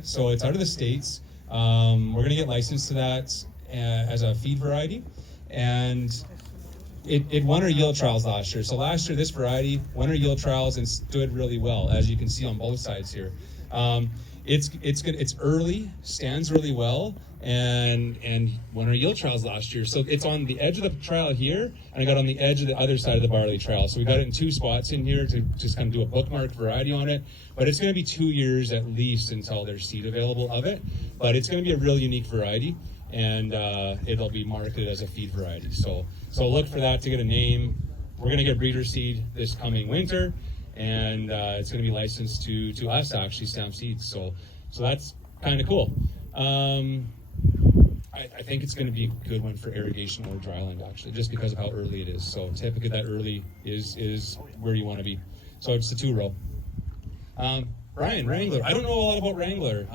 yet. So it's out of the States. We're going to get licensed to that as a feed variety. And it won our yield trials last year. So last year, this variety won our yield trials and stood really well, as you can see on both sides here. It's good. It's early, stands really well, and won our yield trials last year. So it's on the edge of the trial here, and I got on the edge of the other side of the barley trial. So we got it in 2 spots in here to just kind of do a bookmark variety on it. But it's going to be 2 years at least until there's seed available of it. But it's going to be a real unique variety, and it'll be marketed as a feed variety. So look for that to get a name. We're going to get breeder seed this coming winter, and it's going to be licensed to us, actually, Stamp Seeds. So that's kind of cool. I think it's going to be a good one for irrigation or dryland, actually, just because of how early it is. So typically that early is where you want to be. So it's the 2-row. Brian, Wrangler. I don't know a lot about Wrangler.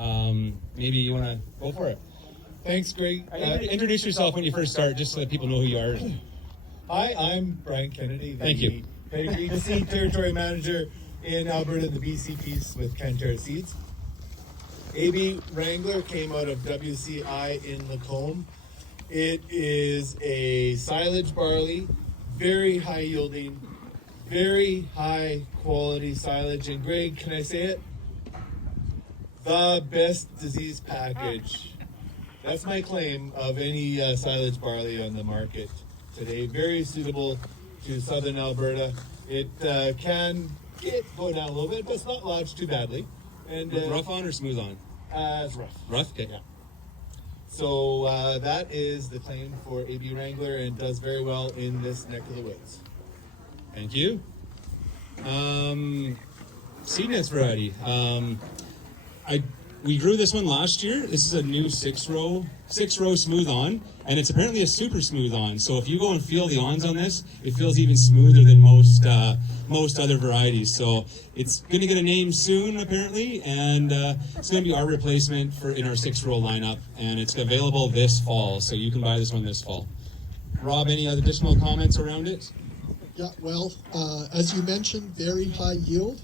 Maybe you want to go for it. Thanks, Greg. Introduce yourself when you first start, just so that people know who you are. Hi, I'm Brian Kennedy. Thank you. Pedigree Seed Territory Manager in Alberta, the BC piece with Canterra Seeds. AB Wrangler came out of WCI in Lacombe. It is a silage barley, very high yielding, very high quality silage. And Greg, can I say it? The best disease package. That's my claim of any silage barley on the market today. Very suitable to southern Alberta. It can go down a little bit, but it's not lodged too badly. And rough on or smooth on? It's rough. Rough? Okay. Yeah. So that is the claim for AB Wrangler, and does very well in this neck of the woods. Thank you. Seed nest variety. We grew this one last year. This is a new 6-row smooth on, and it's apparently a super smooth on. So if you go and feel the ons on this, it feels even smoother than most other varieties. So it's going to get a name soon, apparently, and it's going to be our replacement in our 6-row lineup, and it's available this fall. So you can buy this one this fall. Rob, any other additional comments around it? Yeah, well, as you mentioned, very high yield.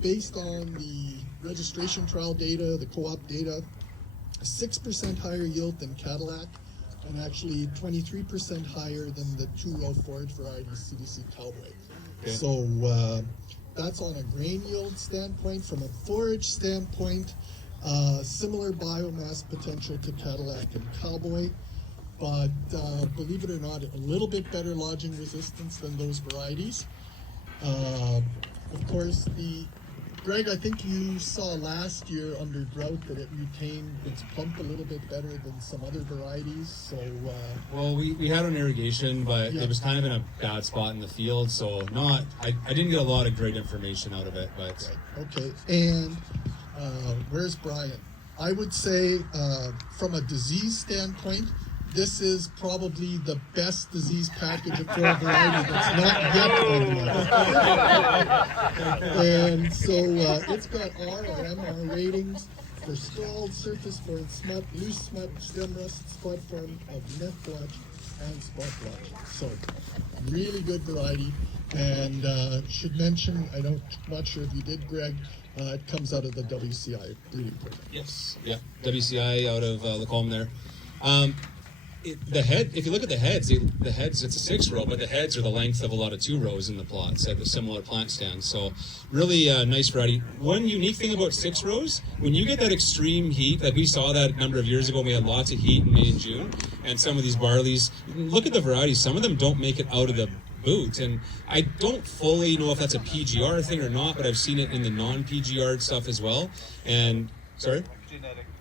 Based on the registration trial data, the co-op data, 6% higher yield than Cadillac, and actually 23% higher than the 2-row forage variety CDC Cowboy. Okay. So that's on a grain yield standpoint. From a forage standpoint, similar biomass potential to Cadillac and Cowboy, but believe it or not, a little bit better lodging resistance than those varieties. Of course, Greg, I think you saw last year under drought that it retained its plump a little bit better than some other varieties. So, well, we had on irrigation, but yeah. It was kind of in a bad spot in the field, so I didn't get a lot of great information out of it. But right. Okay, and where's Brian? I would say, from a disease standpoint, this is probably the best disease package for a variety that's not yet on the market. And so it's got R or MR ratings for stalled surface form smut, loose smut, stem rust, spot form of net blotch and spot blotch. So really good variety. And should mention, not sure if you did, Greg, it comes out of the WCI breeding program. yes, yeah, WCI out of Lacombe there. If you look at the heads, it's a 6-row, but the heads are the length of a lot of 2-rows in the plots at the similar plant stands. So really nice variety. One unique thing about 6-rows, when you get that extreme heat, like we saw that a number of years ago, we had lots of heat in May and June, and some of these barleys, look at the varieties, some of them don't make it out of the boot, and I don't fully know if that's a PGR thing or not, but I've seen it in the non-PGR stuff as well. And, sorry?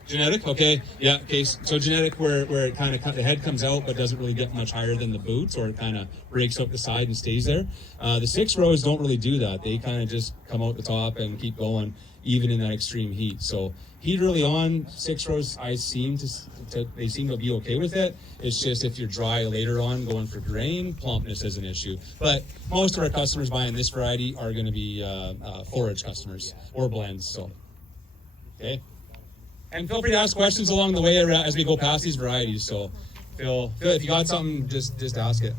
Genetic, okay, yeah, okay. So genetic, where it kind of the head comes out, but doesn't really get much higher than the boots, or it kind of breaks up the side and stays there. The 6-rows don't really do that. They kind of just come out the top and keep going, even in that extreme heat. So heat early on, 6-rows, they seem to be okay with it. It's just if you're dry later on, going for grain, plumpness is an issue. But most of our customers buying this variety are going to be forage customers or blends. So, okay. And feel free to ask questions along the way as we go past these varieties. So feel good. If you got something, just ask it.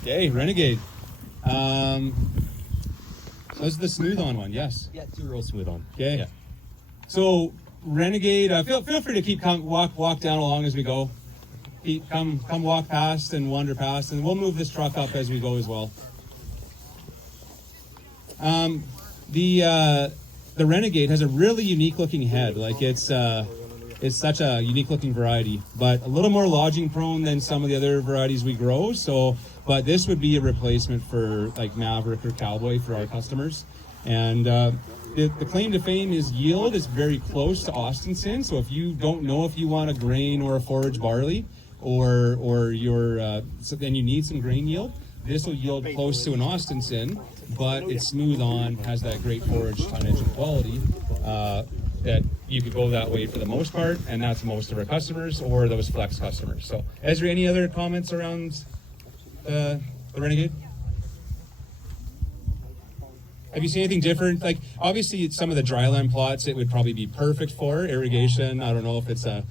Okay, Renegade. That's the smooth on one, yes. Yeah, 2-row smooth on. Okay. Yeah. So Renegade, feel free to walk down along as we go. Come walk past and wander past, and we'll move this truck up as we go as well. The Renegade has a really unique looking head. Like it's such a unique looking variety, but a little more lodging prone than some of the other varieties we grow. So, but this would be a replacement for like Maverick or Cowboy for our customers. And the claim to fame is yield is very close to Austinson. So if you don't know if you want a grain or a forage barley, or your so then you need some grain yield, this will yield close to an Austinson, but it's smooth on, has that great forage tonnage and quality that you could go that way for the most part, and that's most of our customers or those flex customers. So Ezra, any other comments around the Renegade? Have you seen anything different? Like, obviously, it's some of the dryland plots it would probably be perfect for irrigation. I don't know if it's a...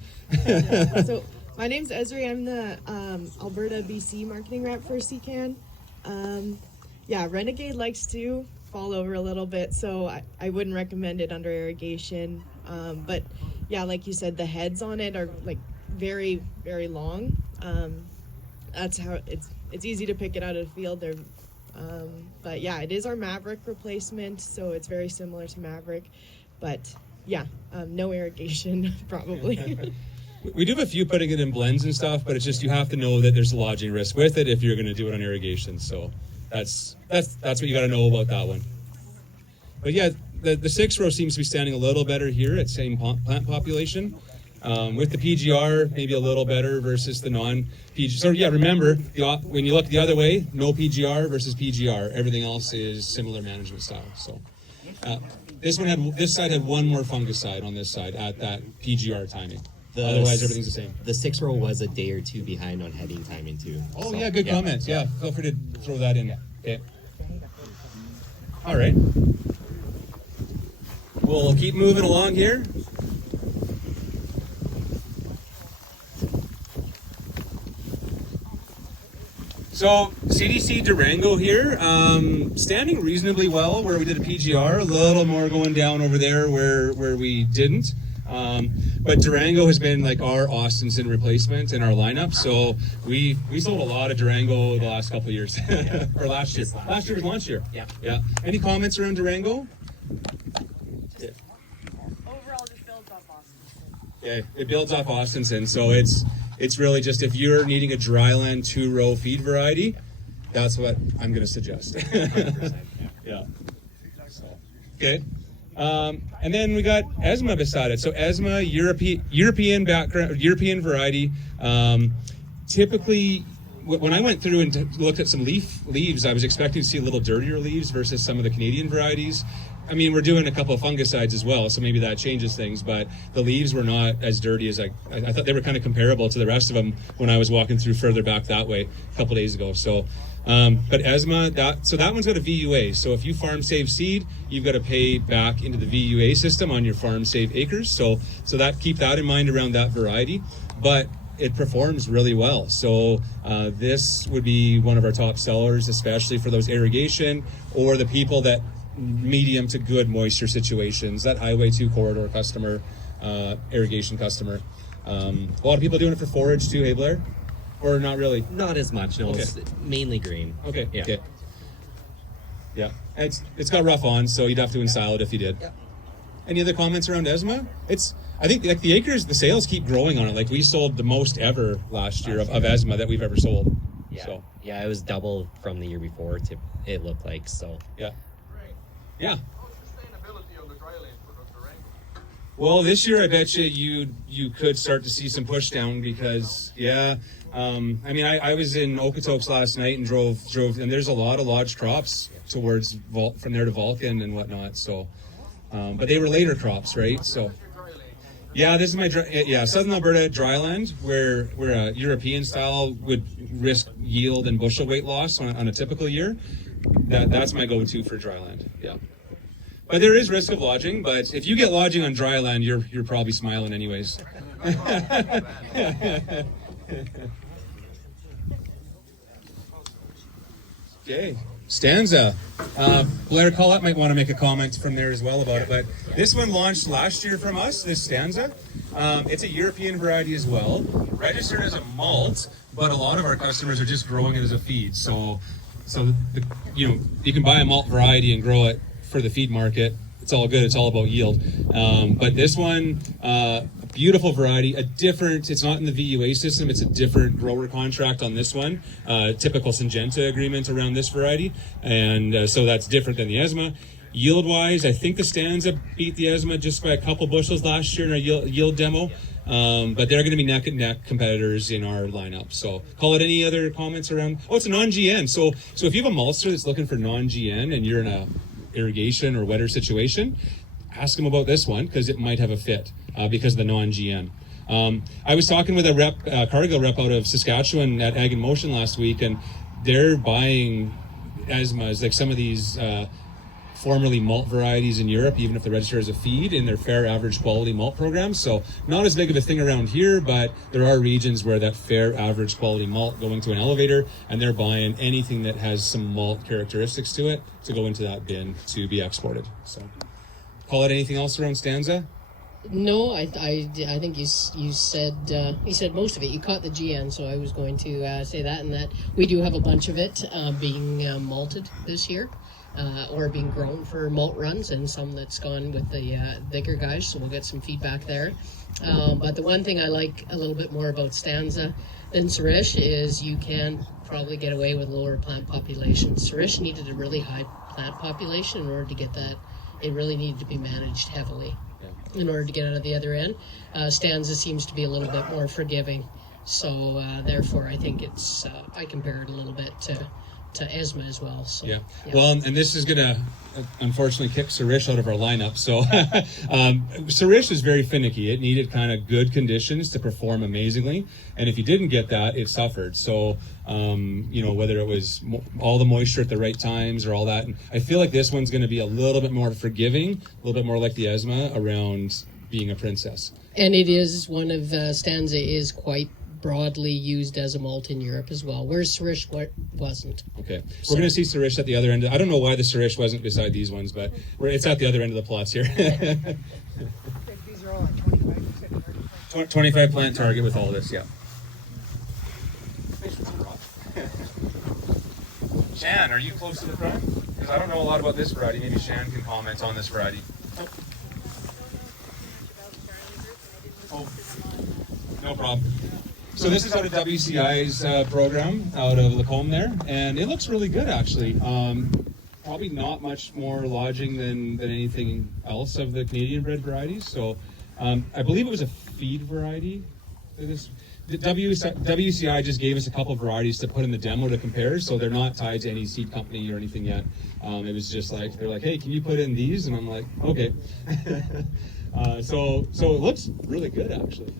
So, my name's Esri. I'm the Alberta, BC marketing rep for CCAN. Yeah, Renegade likes to fall over a little bit, so I wouldn't recommend it under irrigation. But, yeah, like you said, the heads on it are, like, very, very long. That's how it's easy to pick it out of the field. But yeah, it is our Maverick replacement, so it's very similar to Maverick. But yeah, no irrigation probably. We do have a few putting it in blends and stuff, but it's just you have to know that there's a lodging risk with it if you're going to do it on irrigation. So that's what you got to know about that one. But yeah, the 6-row seems to be standing a little better here at same plant population. With the PGR, maybe a little better versus the non-PGR. So yeah, remember, when you look the other way, no PGR versus PGR. Everything else is similar management style. So this side had one more fungicide on this side at that PGR timing. Otherwise, everything's the same. The 6-row was a day or two behind on heading timing too. Oh, so, yeah, good comments. Yeah, feel free to throw that in. Okay. All right. We'll keep moving along here. So CDC Durango here, standing reasonably well where we did a PGR, a little more going down over there where we didn't. But Durango has been like our Austinson replacement in our lineup. So we sold a lot of Durango the last couple of years, or last year. Last year was launch year. Yeah. Yeah. Any comments around Durango? Overall, just builds up Austin. Yeah, it builds off Austinson. So it's really just if you're needing a dryland 2-row feed variety, that's what I'm going to suggest. Yeah. Okay. And then we got Esma beside it. So Esma, European background, European variety. Typically, when I went through and looked at some leaves, I was expecting to see a little dirtier leaves versus some of the Canadian varieties. I mean, we're doing a couple of fungicides as well, so maybe that changes things, but the leaves were not as dirty as I thought. They were kind of comparable to the rest of them when I was walking through further back that way a couple days ago. So, but Esma, that one's got a VUA. So if you farm save seed, you've got to pay back into the VUA system on your farm save acres. So that keep that in mind around that variety. But it performs really well. So this would be one of our top sellers, especially for those irrigation or the people that medium to good moisture situations, that Highway 2 corridor customer, irrigation customer. A lot of people doing it for forage too, hey Blair? Or not really? Not as much, no. Okay. It's mainly grain. Okay, yeah. Okay. Yeah, it's got rough on, so you'd have to ensile it if you did. Yeah. Any other comments around Esma? I think like the acres, the sales keep growing on it. Like we sold the most ever last year of Esma that we've ever sold. Yeah. So. Yeah, it was double from the year before. It looked like so. Yeah. Yeah. How's sustainability on the dry land for the Durango? Well, this year I bet you could start to see some push down because I mean I was in Okotoks last night and drove and there's a lot of lodge crops towards from there to Vulcan and whatnot. So, but they were later crops, right? So. Yeah, this is my Southern Alberta dryland where a European style would risk yield and bushel weight loss on a typical year. That's my go-to for dryland. Yeah, but there is risk of lodging. But if you get lodging on dryland, you're probably smiling anyways. Okay. Stanza. Blair Collette might want to make a comment from there as well about it, but this one launched last year from us, this Stanza. It's a European variety as well, registered as a malt, but a lot of our customers are just growing it as a feed. So you can buy a malt variety and grow it for the feed market. It's all good. It's all about yield. But this one, beautiful variety, it's not in the VUA system. It's a different grower contract on this one. Typical Syngenta agreement around this variety. And so that's different than the ESMA. Yield wise, I think the Stanza beat the ESMA just by a couple bushels last year in our yield demo. But they're going to be neck and neck competitors in our lineup. So call it. Any other comments around? Oh, it's a non-GN. So if you have a maltster that's looking for non-GN and you're in a irrigation or wetter situation, ask them about this one because it might have a fit because of the non-GN. I was talking with a Cargill rep out of Saskatchewan at Ag in Motion last week, and they're buying ESMAs, like some of these formerly malt varieties in Europe, even if they're registered as a feed in their fair average quality malt program. So not as big of a thing around here, but there are regions where that fair average quality malt going to an elevator, and they're buying anything that has some malt characteristics to it to go into that bin to be exported. So call it. Anything else around Stanza? No, I think you said most of it. You caught the GN, so I was going to say that, and that we do have a bunch of it being malted this year. Or being grown for malt runs, and some that's gone with the bigger guys, so we'll get some feedback there. But the one thing I like a little bit more about Stanza than Suresh is you can probably get away with lower plant population. Suresh needed a really high plant population in order to get that. It really needed to be managed heavily in order to get out of the other end. Stanza seems to be a little bit more forgiving, so therefore I think it's I compare it a little bit to ESMA as well. So, yeah. Well, and this is going to unfortunately kick Suresh out of our lineup. So Suresh is very finicky. It needed kind of good conditions to perform amazingly. And if you didn't get that, it suffered. So, whether it was all the moisture at the right times or all that. And I feel like this one's going to be a little bit more forgiving, a little bit more like the ESMA around being a princess. And it is one of Stanza is quite broadly used as a malt in Europe as well, whereas Suresh wasn't. Okay. We're going to see Suresh at the other end. I don't know why the Suresh wasn't beside these ones, but it's at the other end of the plots here. These are all at 25%. 25 plant target with all this, yeah. Shan, are you close to the front? Because I don't know a lot about this variety. Maybe Shan can comment on this variety. Oh, no problem. So this is out of WCI's program, out of Lacombe there, and it looks really good actually. Probably not much more lodging than anything else of the Canadian bred varieties. So I believe it was a feed variety. The WCI just gave us a couple of varieties to put in the demo to compare, so they're not tied to any seed company or anything yet. It was just like, they're like, hey, can you put in these? And I'm like, okay. So it looks really good actually.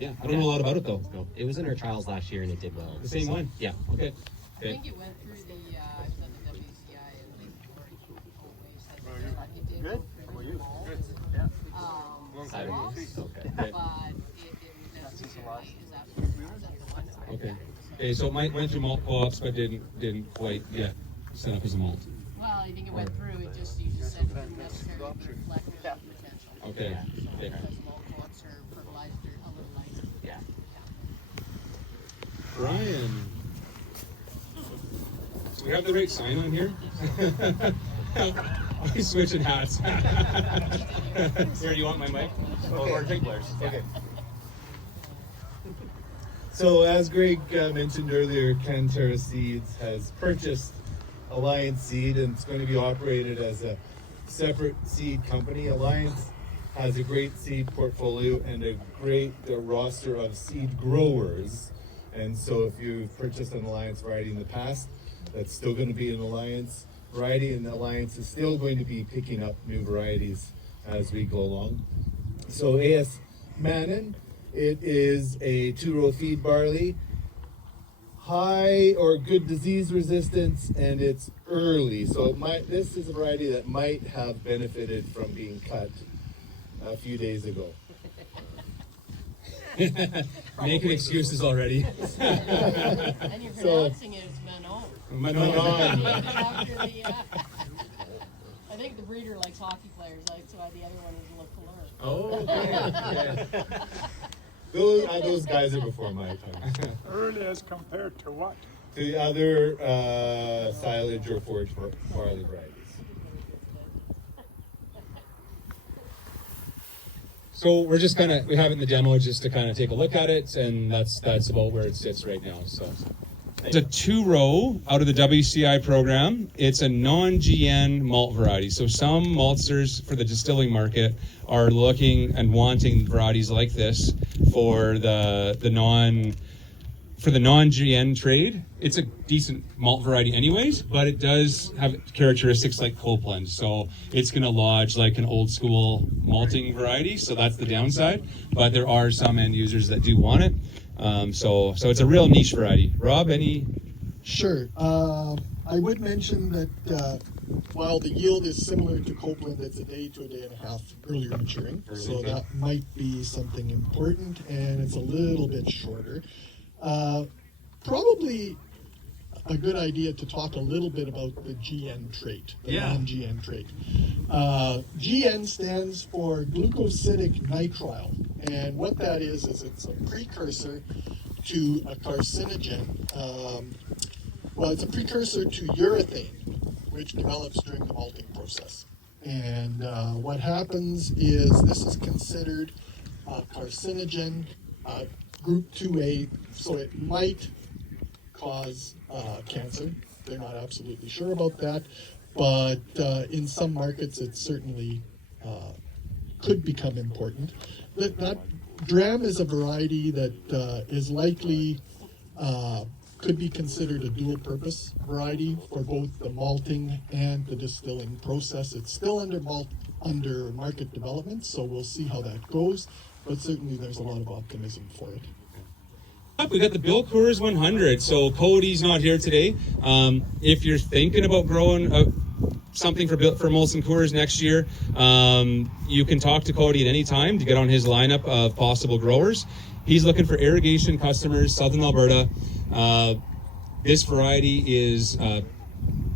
Yeah, I don't know a lot about it though. No, it was in our trials last year and it did well. The same one? Yeah. Okay. I think it went through the WCI and it did Good? go You? through all. Good. Yeah. Okay. But it didn't necessarily is absolutely the one. Okay. Okay, so it went through malt co-ops, but didn't quite yet set up as a malt. Well, I think it went through. You just said it didn't necessarily reflect the potential. Okay. So Okay. because malt co-ops are fertilized a little lighter. Yeah. Brian. So we have the right sign on here. I'm switching hats. Here, you want my mic? Or take Blair's. Okay. So as Greg mentioned earlier, Cantera Seeds has purchased Alliance Seed, and it's going to be operated as a separate seed company. Alliance has a great seed portfolio and a great roster of seed growers. And so if you've purchased an Alliance variety in the past, that's still going to be an Alliance variety, and the Alliance is still going to be picking up new varieties as we go along. So AS Mannon, it is a 2-row feed barley, high or good disease resistance, and it's early. So this is a variety that might have benefited from being cut a few days ago. Making excuses already. And you're pronouncing it as Manon. Manon. I think the breeder likes hockey players, that's why the other one is LaFleur. Oh, okay. Those guys are before my time. Early as compared to what? The other silage or forage barley varieties. So we're just we have it in the demo just to kind of take a look at it, and that's about where it sits right now. So it's a 2-row out of the WCI program. It's a non-GN malt variety. So some maltsters for the distilling market are looking and wanting varieties like this for the non-GN trade. It's a decent malt variety anyways, but it does have characteristics like Copeland. So it's going to lodge like an old school malting variety. So that's the downside, but there are some end users that do want it. So it's a real niche variety. Rob, any? Sure. I would mention that while the yield is similar to Copeland, it's a day to a day and a half earlier maturing. So that might be something important, and it's a little bit shorter. Probably a good idea to talk a little bit about the GN trait, the non-GN trait. GN stands for glucosidic nitrile, and what that is it's a precursor to a carcinogen. It's a precursor to urethane, which develops during the malting process. And what happens is this is considered a carcinogen, group 2A, so it might cause cancer. They're not absolutely sure about that, but in some markets it certainly could become important. That Dram is a variety that is likely could be considered a dual-purpose variety for both the malting and the distilling process. It's still under market development, so we'll see how that goes, but certainly there's a lot of optimism for it. We got the Bill Coors 100. So Cody's not here today. If you're thinking about growing something for Molson Coors next year, you can talk to Cody at any time to get on his lineup of possible growers. He's looking for irrigation customers, Southern Alberta. This variety is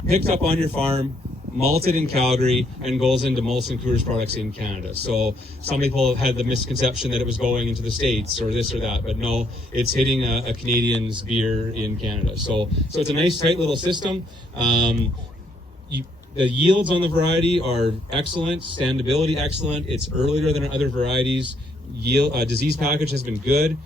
picked up on your farm, malted in Calgary, and goes into Molson Coors products in Canada. So some people have had the misconception that it was going into the States or this or that, but no, it's hitting a Canadian's beer in Canada. So it's a nice tight little system. The yields on the variety are excellent, standability excellent. It's earlier than other varieties. Disease package has been good.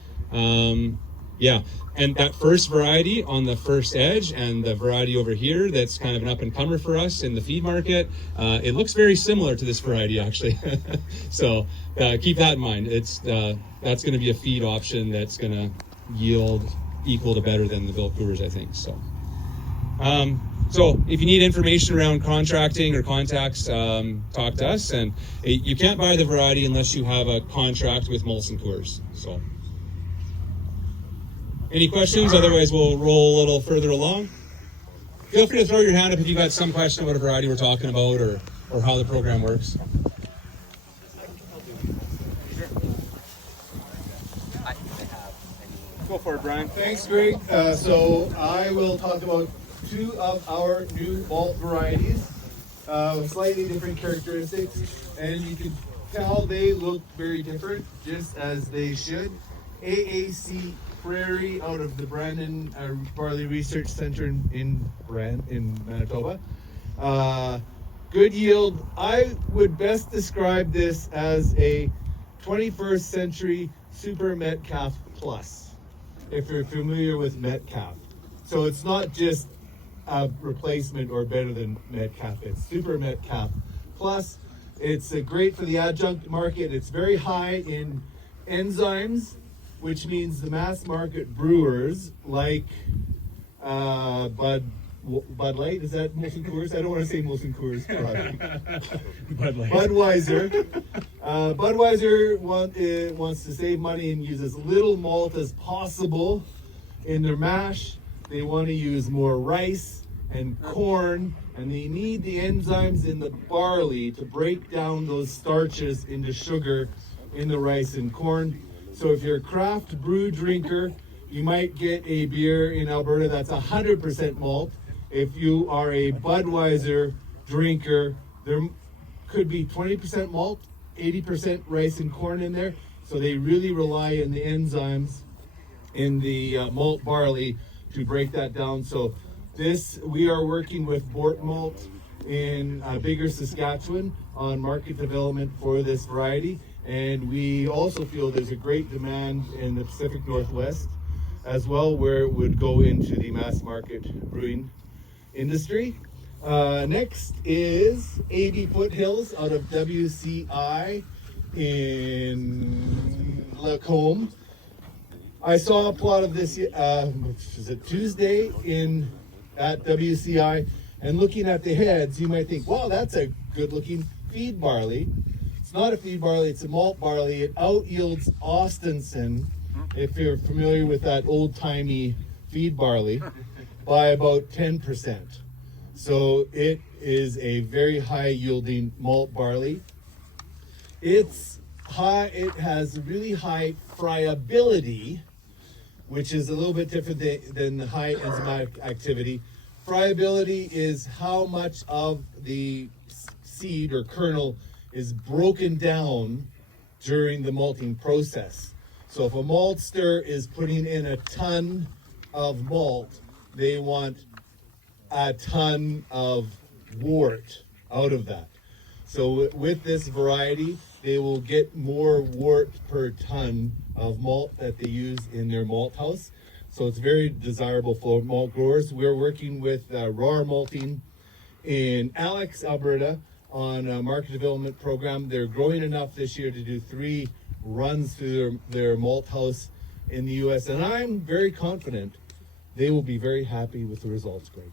And that first variety on the first edge and the variety over here that's kind of an up-and-comer for us in the feed market, it looks very similar to this variety, actually. So keep that in mind. That's going to be a feed option that's going to yield equal to better than the Bill Coors, I think. So if you need information around contracting or contacts, talk to us. And you can't buy the variety unless you have a contract with Molson Coors. So. Any questions? Otherwise, we'll roll a little further along. Feel free to throw your hand up if you got some question about a variety we're talking about or how the program works. Go for it, Brian. Thanks, Greg. So I will talk about two of our new malt varieties, slightly different characteristics, and you can tell they look very different, just as they should. AAC Prairie out of the Brandon Barley Research Center in Manitoba. Good yield. I would best describe this as a 21st century Super Metcalf Plus, if you're familiar with Metcalf. So it's not just a replacement or better than Metcalf, it's Super Metcalf Plus. It's great for the adjunct market. It's very high in enzymes, which means the mass market brewers like Bud Light, is that Molson Coors? I don't want to say Molson Coors. Bud Light. Budweiser. Budweiser wants to save money and use as little malt as possible in their mash. They want to use more rice and corn, and they need the enzymes in the barley to break down those starches into sugar in the rice and corn. So if you're a craft brew drinker, you might get a beer in Alberta that's 100% malt, if you are a Budweiser drinker, there could be 20% malt, 80% rice and corn in there. So they really rely on the enzymes in the malt barley to break that down. So we are working with Bort Malt in Bigger, Saskatchewan on market development for this variety. And we also feel there's a great demand in the Pacific Northwest as well, where it would go into the mass market brewing industry. Next is AB Foothills out of WCI in Lacombe. I saw a plot of this, was it Tuesday at WCI, and looking at the heads, you might think, wow, that's a good looking feed barley. It's not a feed barley, it's a malt barley. It out yields Austenson, if you're familiar with that old timey feed barley, by about 10%. So it is a very high yielding malt barley. It's high, it has really high friability, which is a little bit different than the high enzymatic activity. Friability is how much of the seed or kernel is broken down during the malting process. So if a maltster is putting in a ton of malt, they want a ton of wort out of that. So with this variety, they will get more wort per ton of malt that they use in their malt house. So it's very desirable for malt growers. We're working with Roar Malting in Alex, Alberta on a market development program. They're growing enough this year to do 3 runs through their malt house in the US. And I'm very confident they will be very happy with the results, Greg.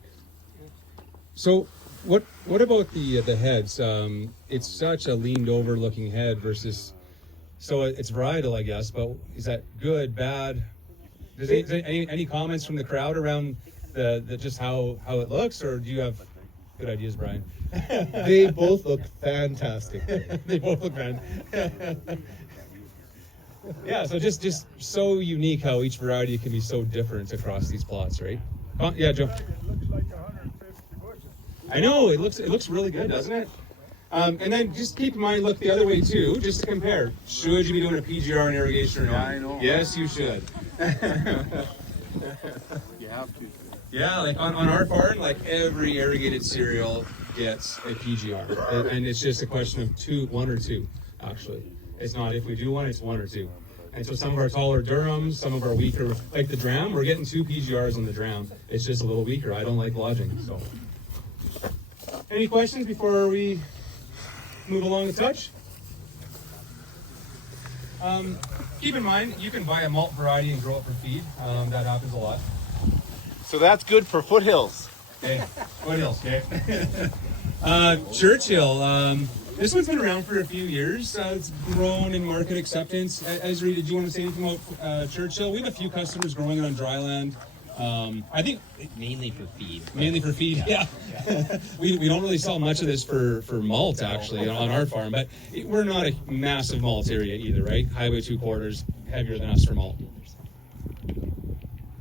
So what about the heads? It's such a leaned over looking head versus, so it's varietal, I guess, but is that good, bad? Any comments from the crowd around the just how it looks, or do you have good ideas, Brian? They both look fantastic. They both look fantastic. Yeah, so just so unique how each variety can be so different across these plots, right? Yeah, Joe. It looks like 150 bushels. I know, it looks really good, doesn't it? And then just keep in mind, look the other way too, just to compare. Should you be doing a PGR in irrigation or not? I know. Yes, you should. You have to. Yeah, like on our farm, like every irrigated cereal gets a PGR. And it's just a question of 1 or 2, actually. It's not if we do one, it's 1 or 2. And so some of our taller Durhams, some of our weaker, like the Dram, we're getting 2 PGRs on the Dram. It's just a little weaker. I don't like lodging, so. Any questions before we move along a touch? Keep in mind, you can buy a malt variety and grow it for feed. That happens a lot. So that's good for Foothills. Okay, Foothills, okay. Churchill, this one's been around for a few years. It's grown in market acceptance. Ezri, did you want to say anything about Churchill? We have a few customers growing it on dry land. I think Mainly for feed. mainly for feed. Yeah. we don't really sell much of this for malt actually on our farm, but we're not a massive malt area either, right? Highway 2/4 heavier than us for malt.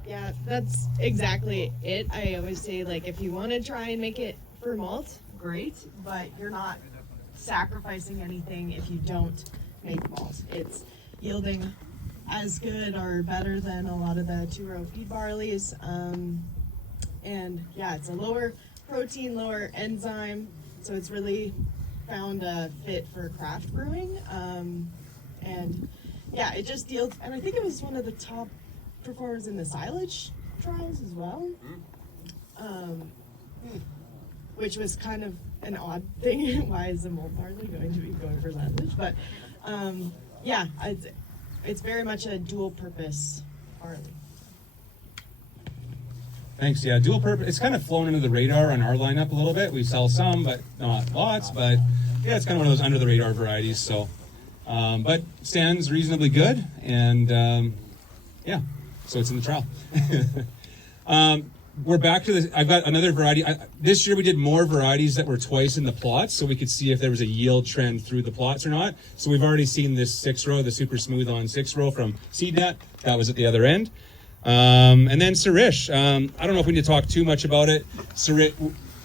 Yeah, that's exactly it. I always say, like, if you want to try and make it for malt, great, but you're not sacrificing anything if you don't make malt. It's yielding as good or better than a lot of the 2-row feed barleys. And yeah, it's a lower protein, lower enzyme, so it's really found a fit for craft brewing. And yeah, it just yields, and I think it was one of the top performers in the silage trials as well. Which was kind of an odd thing. Why is the malt barley going to be going for silage? But yeah, it's very much a dual purpose barley. Thanks. Yeah, dual purpose. It's kind of flown under the radar on our lineup a little bit. We sell some, but not lots. But yeah, it's kind of one of those under the radar varieties. So, but stands reasonably good, and yeah, so it's in the trial. We're back to the. I've got another variety. This year we did more varieties that were twice in the plots, so we could see if there was a yield trend through the plots or not. So we've already seen this 6-row, the super smooth on 6-row from SeedNet. That was at the other end. And then Sirish. I don't know if we need to talk too much about it. Sirish,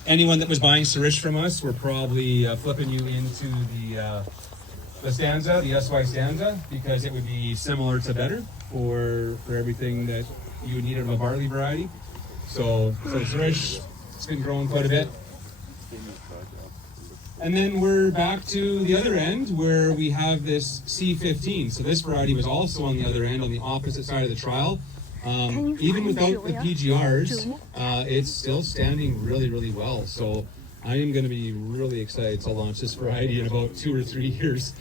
anyone that was buying Sirish from us, we're probably flipping you into the stanza, the SY stanza, because it would be similar to better for everything that you would need out of a barley variety. So Sirish, it's been growing quite a bit. And then we're back to the other end where we have this C15. So this variety was also on the other end, on the opposite side of the trial. Even without the PGRs, it's still standing really, really well. So I am going to be really excited to launch this variety in about 2 or 3 years.